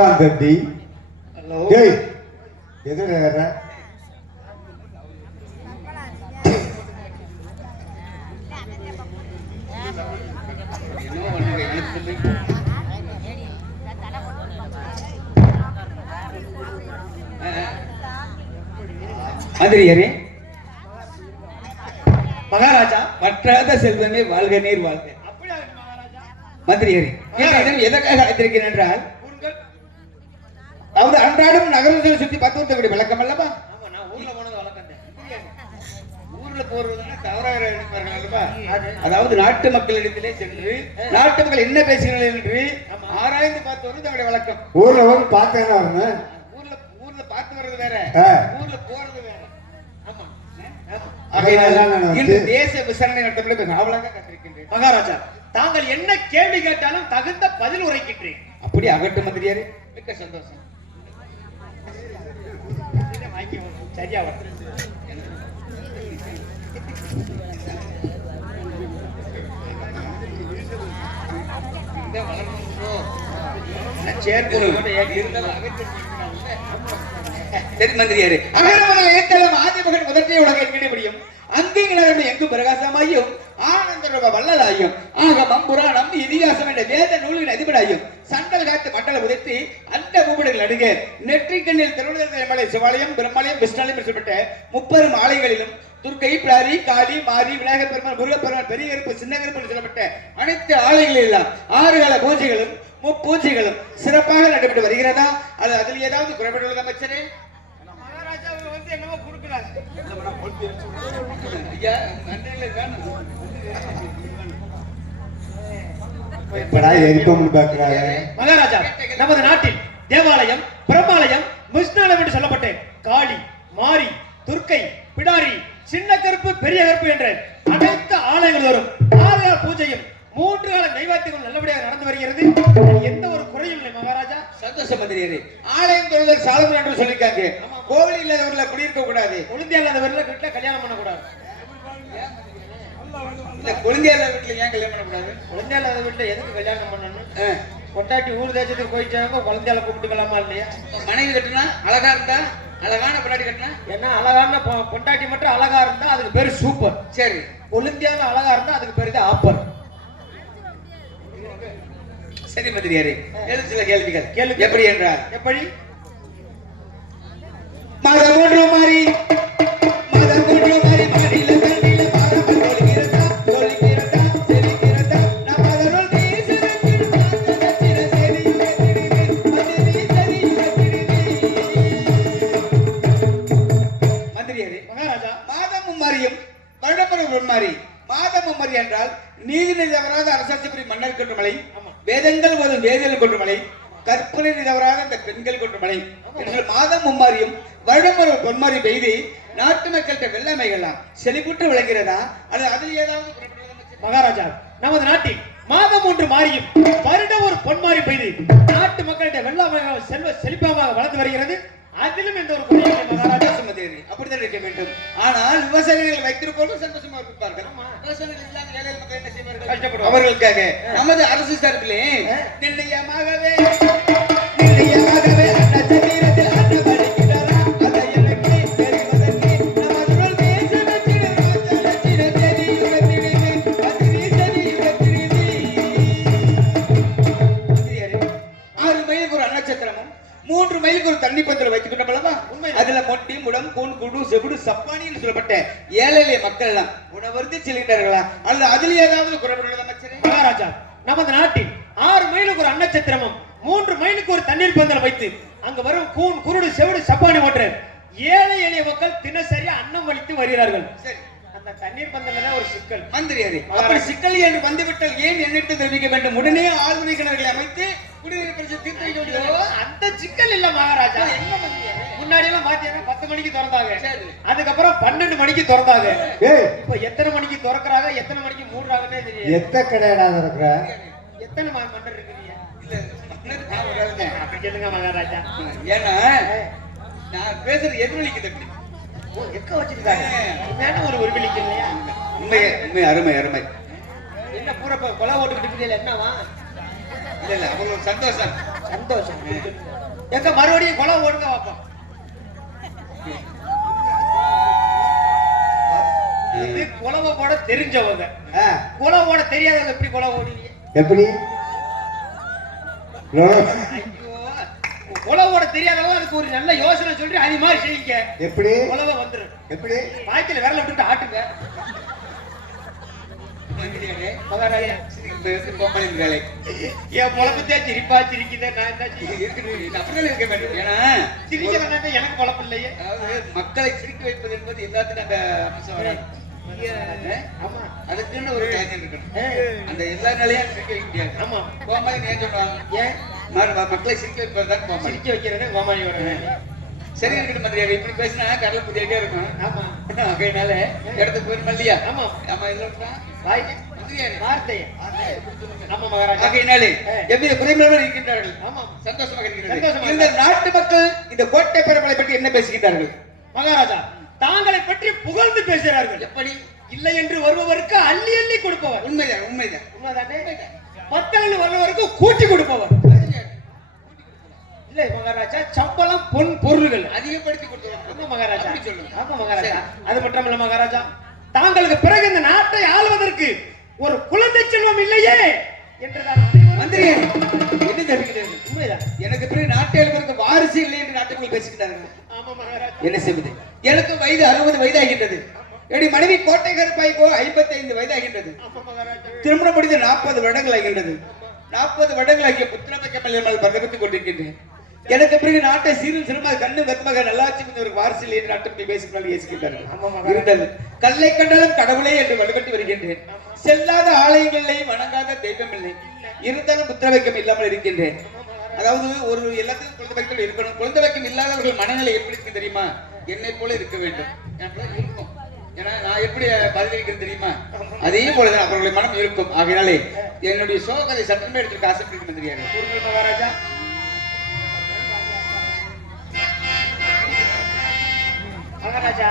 இதான் தம்பி. டேய் எதுல ஏற? மந்திரியாரே, மகாராஜா வற்றாத செல்வமே வாழ்க நீர் வாழ்க. மந்திரியாரே, எதற்காக அழைத்திருக்கிறேன் என்றால், அதாவது அன்றாடம் நகரத்தை சுற்றி 10 வருஷம் விளக்கம் அல்லவா? ஊர்ல போனது வழக்கம். ஊர்ல போறதுன்னா தவறாக நினைப்பார்கள் அல்லவா? அதாவது நாட்டு மக்களிடத்திலே சென்று நாட்டு மக்கள் என்ன பேசுகிறார்கள் என்று ஆராய்ந்து பார்த்து வருவது தங்களுடைய வழக்கம். ஊர்ல வந்து பார்த்தேன்னா வரணும். ஊர்ல பார்த்து வர்றது வேற, ஊர்ல போறது வேற. ஆமா. இன்று தேச விசாரணை நடத்தப்பட ஆவலாக காத்திருக்கின்றேன். மகாராஜா, தாங்கள் என்ன கேள்வி கேட்டாலும் தகுந்த பதில் உரைக்கின்றேன். அப்படி அகட்டு மந்திரியாரே, மிக்க சந்தோஷம். சரியா சரி மந்திரியாரே, அகரமதல் ஏத்தலம் ஆதிமகன் முதற்றைய உலக என்கிற முடியும். அங்கிங்கள எங்கு பிரகாசமாயும் ஆனந்த வள்ளலாயும் ஆகமம் புராணம் இதிகாசம் என்ற வேத நூலின் அதிபடாயும் சண்டல் காத்து மண்டல உதைத்து அந்த பூபடுகள் நடுங்க நெற்றிக்கண்ணில் திருவண்ணாமலை சிவாலயம் பிரம்மாலயம் விஷ்ணாலயம் சொல்லப்பட்ட 30 ஆலயங்களிலும் துர்க்கை பிராரி காளி மாரி விநாயகர் பெருமாள் முருகப்பெருமாள் பெரிய கருப்பு சின்ன கருப்பு சொல்லப்பட்ட அனைத்து ஆலயங்களில் எல்லாம் 6 கால பூஜைகளும் முப்பூஜைகளும் சிறப்பாக நடைபெற்று வருகிறதா? அது அதில் ஏதாவது குறைபட்டுள்ளது அமைச்சரே? என்னவோ கொடுக்கிறாங்க. மகாராஜா, நமது நாட்டில் தேவாலயம் பிரம்மாலயம் விஷ்ணாலயம் என்று சொல்லப்பட்ட காளி மாரி துர்க்கை பிடாரி சின்ன கருப்பு பெரிய கருப்பு என்ற அனைத்து ஆலயங்கள் வரும் 6 கால பூஜையும் 3 கால நைவேத்தியம் நல்லபடியாக நடந்து வருகிறது. எந்த ஒரு குறையும் இல்லை மகாராஜா. சந்தோஷம் மந்திரியாரே. ஆலயம் தொழுதல் சாலமன் என்று சொல்லிருக்காங்க. கோவில் இல்லாதவர்களை குடியிருக்க கூடாது, குழந்தை இல்லாதவர்களை வீட்டுல கல்யாணம் பண்ணக்கூடாது. இல்ல குழந்தை இல்லாத வீட்டுல ஏன் கல்யாணம் பண்ணக்கூடாது? குழந்தை இல்லாத வீட்டுல எதுக்கு கல்யாணம் பண்ணணும்? கொட்டாட்டி ஊர் தேசத்துக்கு போயிட்டாங்க, குழந்தையால கூப்பிட்டுக்கலாமா இல்லையா? மனைவி கட்டினா அழகா இருந்தா, அழகான பொண்டாட்டி கட்டினா என்ன? அழகான பொண்டாட்டி மட்டும் அழகா இருந்தா அதுக்கு பேரு சூப்பர். சரி, குழந்தையால அழகா இருந்தா அதுக்கு பேரு தான் ஆப்பர். சரி மந்திரியாரே, சில கேள்விகள். கேள்வி எப்படி என்றால், எப்படி மதம் ஒன்று மாறி மாறில கண்ணில மாறப்ப சொல்கிறதா சொல்கிறதா செலிக்கிறதா நான் மதனோல் தேச வெற்றிடு மந்திரியாரே. மகாராஜா, மாதமும் மாறியும் வருடப்பெரும் மாறி. மாதமும் மாறி என்றால் நீதி தவறாத அரசாட்சி மன்னர் கொன்ற மலை, வேதங்கள் ஓதும் வேதியல் கொன்ற மலை, கற்பனை தவறாத இந்த பெண்கள் கொன்ற மலை என்று மாதம் மும்மாரியும் வருடம் பொன்மாரி பெய்து நாட்டு மக்கள்கிட்ட வெள்ளமைகள்லாம் செழிப்புற்று விளங்கிறதா? அது அதில் ஏதாவது? மகாராஜா, நமது நாட்டில் மாதம் 3 மாறியும் வருடம் ஒரு பொன்மாரி பெய்து நாட்டு மக்கள்கிட்ட வெள்ளமைகள் செல்வ செழிப்பாக வளர்ந்து வருகிறது. அதிலும் எந்த ஒரு குறையும் இல்லை மகாராஜா. சுமதேவி, அப்படித்தான் இருக்க வேண்டும். ஆனால் விவசாயிகள் வைத்திருப்போது சந்தோஷமா இருப்பார்கள். விவசாயிகள் இல்லாத ஏழை மக்கள் என்ன செய்வார்கள்? கஷ்டப்படுவார்கள். அவர்களுக்காக நமது அரசு சார்பிலே நிர்ணயமாகவே நட்சத்திரத்தில் அண்ணன் படிக்கிறாரா அதை எனக்கு தெரிவதற்கு நமது தேச நட்சத்திரமும் 3 மைலுக்கு ஒரு தண்ணி பந்தல வச்சுக்கிட்டோம்லவா? அதுல மொட்டி முடம் கூன் குடு செவிடு சப்பானி என்று சொல்லப்பட்ட ஏழை மக்கள் எல்லாம் உணவருந்தி செல்கிறார்களா? அல்லது அதில் ஏதாவது குறைபட்டுள்ளது அமைச்சரே? மகாராஜா, நமது நாட்டில் 6 மைலுக்கு ஒரு அன்னச்சத்திரமும் 3 மைலுக்கு ஒரு தண்ணீர் பந்தல் வைத்து அங்கு வரும் கூன் குருடு செவிடு சப்பானி போன்ற ஏழை எளிய மக்கள் தினசரி அன்னம் வலித்து வருகிறார்கள். சரி, அந்த தண்ணீர் பந்தல்ல ஒரு சிக்கல் மந்திரியாரே. அப்படி சிக்கல் என்று வந்துவிட்டால் ஏன் என்னிட்டு தெரிவிக்க வேண்டும்? உடனே ஆழ்துணை கிணறுகளை அமைத்து குடிநீர் பிரச்சனை தீர்த்து வைக்க வேண்டியது. அந்த சிக்கல் இல்ல மகாராஜா. என்ன மந்திரியாரே? முன்னாடி எல்லாம் பாத்தீங்கன்னா 10 மணிக்கு திறந்தாங்க, அதுக்கப்புறம் 12 மணிக்கு திறந்தாங்க. இப்ப எத்தனை மணிக்கு திறக்கிறாங்க எத்தனை மணிக்கு மூடுறாங்கன்னே தெரியும். எத்தனை கடைடா திறக்கிற? எத்தனை மண்டர் இருக்கீங்க? அப்படி கேளுங்க மகாராஜா. ஏன்னா நான் பேசுறது எதிரொலிக்குது. எக்க வச்சிருக்காங்க ஒரு விழிக்கு இல்லையா? உண்மை அருமை அருமை. என்ன பூரப்ப கொலை ஓட்டுக்கிட்டு என்னவா? இல்ல இல்ல, அவங்களுக்கு சந்தோஷம் சந்தோஷம். எங்க மறுபடியும் குலம் ஓடுங்க பாப்போம். இது குலவ போட தெரிஞ்சவங்க, குலம் ஓட தெரியாதவங்க எப்படி குலம் ஓடுவீங்க? எப்படி குலம் ஓட தெரியாதவங்க அதுக்கு ஒரு நல்ல யோசனை சொல்லி அது மாதிரி செய்யுங்க. எப்படி குலவ வந்துரும். எப்படி வாய்க்கில விரல விட்டுட்டு ஆட்டுங்க. என் பொழப்பத்தே சிரிப்பா சிரிக்குதே. நான் என்ன அப்படிதான் இருக்க வேண்டும். ஏன்னா சிரிக்கிறேன் எனக்கு பொழப்பு இல்லையே. அதாவது மக்களை சிரிக்க வைப்பது என்பது எல்லாத்துக்கும் அந்த அம்சம் வராது. ஆமா, அதுக்குன்னு ஒரு டைம் இருக்கணும். அந்த எல்லா நிலையும் சிரிக்க வைக்க முடியாது. ஆமா, கோமாளி ஏன் சொல்றாங்க? ஏன் மக்களை சிரிக்க வைப்பதுதான் கோமாளி. சிரிக்க வைக்கிறதே கோமாளி வரேன். சரி இருக்கட்டும் மந்திரியார், இப்படி பேசினா கடலை புதியாட்டே இருக்கும். ஆமா, அதனால இடத்துக்கு போயிருமா இல்லையா? ஆமா ஆமா, இதுல வார்த்தை. ஆமா மகாராஜா, ஆகையினாலே எவ்வித குறைபாடுகளும் இருக்கின்றார்கள். ஆமா, சந்தோஷமாக இருக்கிறது. இந்த நாட்டு மக்கள் இந்த கோட்டை பெருமளை பற்றி என்ன பேசுகின்றார்கள்? மகாராஜா, தாங்களை பற்றி புகழ்ந்து பேசுகிறார்கள். எப்படி? இல்லை என்று வருபவருக்கு அள்ளி அள்ளி கொடுப்பவர். உண்மைதான் உண்மைதான் உண்மைதானே. பத்தல் வருபவருக்கு கூட்டி கொடுப்பவர். இல்ல மகாராஜா, சம்பளம் பொன் பொருள்கள் அதிகப்படுத்தி கொடுத்தவர் மகாராஜா. சொல்லுங்க. ஆமா மகாராஜா, அது மட்டும் இல்ல மகாராஜா, தாங்களுக்கு பிறகு இந்த நாட்டை ஆள்வதற்கு ஒரு குழந்தை செல்வம் இல்லையே என்றுதான் மந்திரி என்ன தெரிவிக்கிறது. உண்மைதான், எனக்கு பிறகு நாட்டை ஆள்வதற்கு வாரிசு இல்லை என்று நாட்டுக்குள் பேசுகிறார்கள். ஆமா மகாராஜா, என்ன செய்வது? எனக்கு வயது 60 வயதாகின்றது. என்னுடைய மனைவி கோட்டை கருப்பாய்க்கோ 55 வயதாகின்றது. திருமணம் முடிந்து 40 வருடங்கள் ஆகின்றது. 40 வருடங்கள் ஆகிய புத்திரமைக்கமல் பதவித்துக் கொண்டிருக்கின்றேன். எனக்கு பிறகு நாட்டை சீரும் சிறுமாக கண்ணு கர்மக நல்லாட்சி ஒரு வாரிசில் என்று நாட்டை பேசிக்கொண்டு யோசிக்கின்றார்கள். கல்லை கண்டாலும் கடவுளே என்று வழிபட்டு வருகின்றேன். செல்லாத ஆலயங்களையும் வணங்காத தெய்வம் இல்லை. இருந்தாலும் புத்திர வைக்கம் இல்லாமல் இருக்கின்றேன். அதாவது ஒரு எல்லாத்துக்கும் குழந்தை வைக்கம் இருக்கணும். குழந்தை வைக்கம் இல்லாதவர்கள் மனநிலை எப்படி இருக்கு தெரியுமா? என்னை போல இருக்க வேண்டும் இருக்கும். ஏன்னா நான் எப்படி பதிலளிக்கிறேன் தெரியுமா? அதே போலதான் அவர்களுடைய மனம் இருக்கும். ஆகையினாலே என்னுடைய சோகத்தை சட்டமே எடுத்துக்க ஆசைப்படுகிறது மந்திரியாரே. மகாராஜா, மகாராஜா